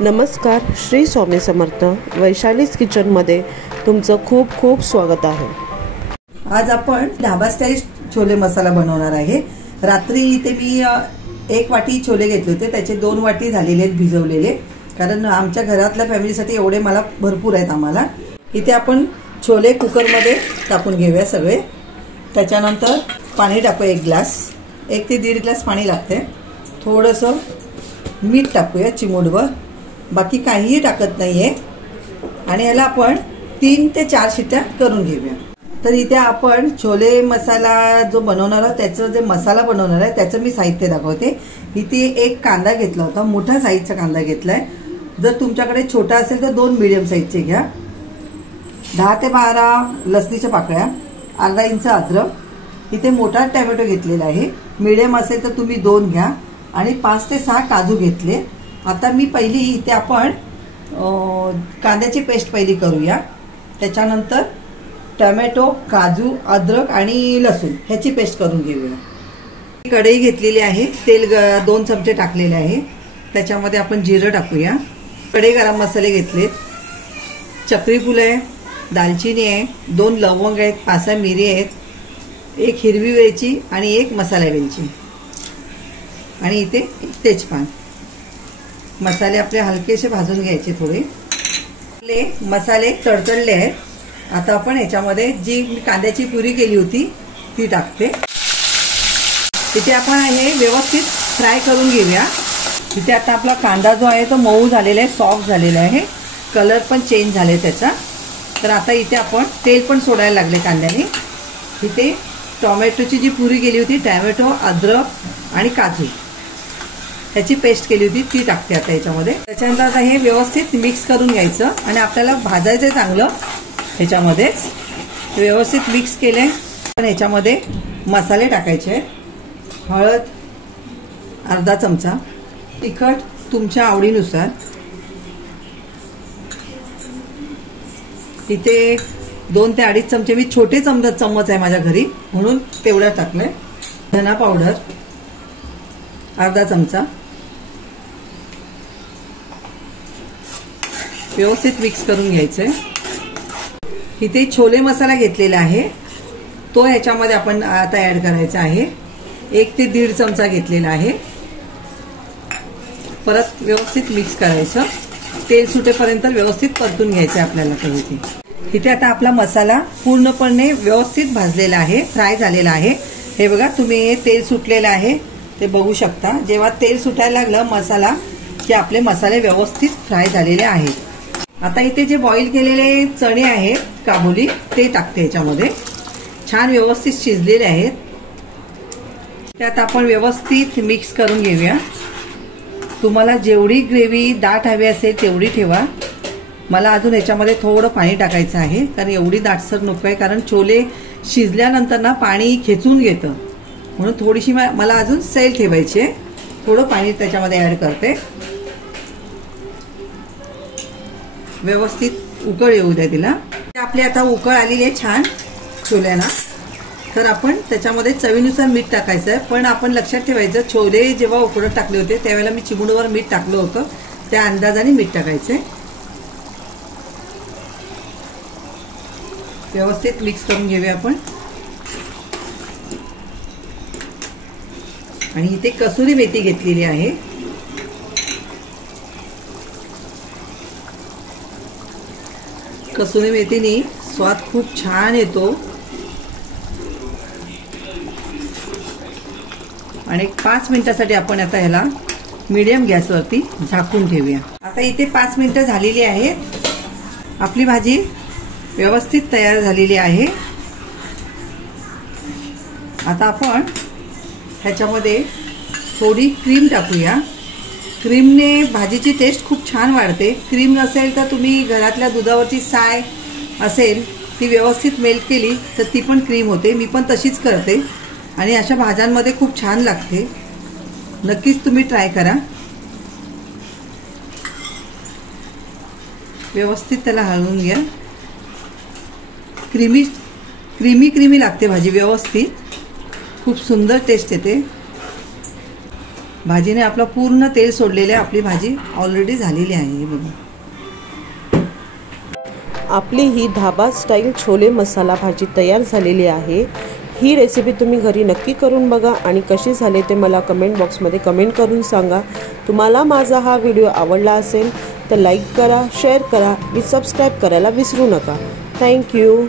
नमस्कार, श्री स्वामी समर्थ. वैशालीज किचनमध्ये तुमचं खूप खूप स्वागत आहे. आज आपण ढाबा स्टाईल छोले मसाला बनवणार आहे. रात्री इथे मी 1 वाटी छोले घेतले होते, त्याचे 2 वाटी झालेले आहेत भिजवलेले, कारण आमच्या घरातल्या फॅमिलीसाठी एवढे मला भरपूर आहेत आम्हाला. इथे आपण छोले कुकरमध्ये टाकून घेऊया सगळे. त्याच्यानंतर पाणी टाकूया 1 ग्लास, 1 ते 1.5 ग्लास पाणी लागते. थोडंसं मीठ टाकूया चिमूटभर, बाकी काहीही टाकत नाहीये. आणि याला आपण 3 ते 4 शिट्ट्या करून घेऊया. तर इथे आपण छोले मसाला जो बनवणार आहोत, त्याचं जे मसाला बनवणार आहे त्याचं मी साहित्य दाखवते. इथे 1 कांदा घेतला होता, मोठा साईजचा कांदा घेतलाय. जर तुमच्याकडे छोटा असेल तर 2 मीडियम साईजचे घ्या. 10 ते 12 लसणीच्या पाकळ्या, अर्धा इंच अद्रक. इथे मोठा टोमॅटो घेतलेला आहे, मीडियम असेल तर तुम्ही 2 घ्या. आणि 5 ते 6 काजू घेतले. आता मी पहिली इथे आपण कांद्याची पेस्ट पहिली करूया. त्याच्यानंतर टोमॅटो, काजू, अद्रक आणि लसूण ह्याची पेस्ट करून घेऊया. कढई घेतलेली आहे, तेल 2 चमचे टाकलेले आहे. त्याच्यामध्ये आपण जिरं टाकूया. कढई गरम मसाले घेतलेत, चक्री फूल आहे, दालचिनी आहे, 2 लवंग आहेत, 5 मिरी आहेत, 1 हिरवी वेलची आणि 1 मसाला वेलची आणि इथे तेजपान. मसाले आपले हलकेसे भाजून घ्यायचे थोडे. मसाले तडतडले आहेत. आता आपण याच्यामध्ये जी कांद्याची प्युरी केली होती ती टाकते. इथे आपण हे व्यवस्थित फ्राय करून घेऊया. इथे आता आपला कांदा जो आहे तो मऊ झालेला आहे, सॉफ्ट झालेला आहे, कलर पण चेंज झाले त्याचा. तर आता इथे आपण तेल पण सोडायला लागले कांद्याने. इथे टोमॅटोची जी प्युरी केली होती, टोमॅटो, अद्रक आणि काजू ह्याची पेस्ट केली होती ती टाकते आता याच्यामध्ये. त्याच्यानंतर आता हे व्यवस्थित मिक्स करून घ्यायचं आणि आपल्याला भाजायचं चांगलं. ह्याच्यामध्येच व्यवस्थित मिक्स केले. पण ह्याच्यामध्ये मसाले टाकायचे. हळद अर्धा चमचा, तिखट तुमच्या आवडीनुसार. इथे 2 ते 2.5 चमचे, मी छोटे चम्मच आहे माझ्या घरी म्हणून तेवढं टाकलंय. धना पावडर अर्धा चमचा. व्यवस्थित मिक्स करून घ्यायचंय. इथे छोले मसाला घेतलेला आहे तो ह्याच्यामध्ये आपण आता ऍड करायचा आहे. 1 ते 1.5 चमचा घेतलेला आहे. परत व्यवस्थित मिक्स करायचं. तेल सुटेपर्यंत व्यवस्थित परतून घ्यायचं आपल्याला. इथे आता आपला मसाला पूर्णपणे व्यवस्थित भाजलेला आहे, फ्राय झालेला आहे. हे बघा, तुम्ही तेल सुटलेलं आहे ते बघू शकता. जेव्हा तेल सुटायला लागलं मसाला की आपले मसाले व्यवस्थित फ्राय झालेले आहेत. आता इथे जे बॉईल केलेले चणे आहेत काबुली ते टाकते याच्यामध्ये. छान व्यवस्थित शिजलेले आहेत. त्यात आपण व्यवस्थित मिक्स करून घेऊया. तुम्हाला जेवढी ग्रेव्ही दाट हवी असेल तेवढी ठेवा. मला अजून याच्यामध्ये थोडं पाणी टाकायचं आहे, कारण एवढी दाटसर नको आहे, कारण छोले शिजल्यानंतर ना पाणी खेचून घेतं, म्हणून थोडीशी मला अजून सैल ठेवायची आहे. थोडं पाणी त्याच्यामध्ये ऍड करते. व्यवस्थित उकळ येऊ द्या तिला. आपली आता उकळ आलेली आहे छान छोल्यांना. तर आपण त्याच्यामध्ये चवीनुसार मीठ टाकायचं आहे. पण आपण लक्षात ठेवायचं, छोले जेव्हा उकडत टाकले होते त्यावेळेला मी चिमूटभर मीठ टाकलं होतं, त्या अंदाजाने मीठ टाकायचंय. व्यवस्थित मिक्स करून घेऊया आपण. आणि इथे कसुरी मेथी घेतलेली आहे. कसुरी मेथीने स्वाद खूप छान येतो. आणि 5 मिनिटासाठी आपण आता ह्याला मीडियम गॅसवरती झाकून ठेवूया. आता इथे 5 मिनिटं झालेली आहेत. आपली भाजी व्यवस्थित तयार झालेली आहे. आता आपण ह्याच्यामध्ये थोडी क्रीम टाकूया. क्रीमने भाजीची टेस्ट खूप छान वाढते. क्रीम नसेल तर तुम्ही घरातल्या दुधावरची साय असेल ती व्यवस्थित मेल्ट केली तर ती पण क्रीम होते. मी पण तशीच करते आणि अशा भाज्यांमध्ये खूप छान लागते. नक्कीच तुम्ही ट्राय करा. व्यवस्थित त्याला हलवून घ्या. क्रीमी लागते भाजी व्यवस्थित. खूप सुंदर टेस्ट येते. भाजीने आपला पूर्ण तेल सोडलेले आपली भाजी ऑलरेडी झालेली आहे बघा। आपली ही धाबा स्टाईल छोले मसाला भाजी तयार झालेली आहे। ही रेसिपी तुम्ही घरी नक्की करून बघा आणि कशी झाली ते मला कमेंट बॉक्समध्ये कमेंट करून सांगा। तुम्हाला माझा हा व्हिडिओ आवडला असेल तर लाईक करा, शेअर करा आणि सबस्क्राईब करायला विसरू नका। थँक्यू।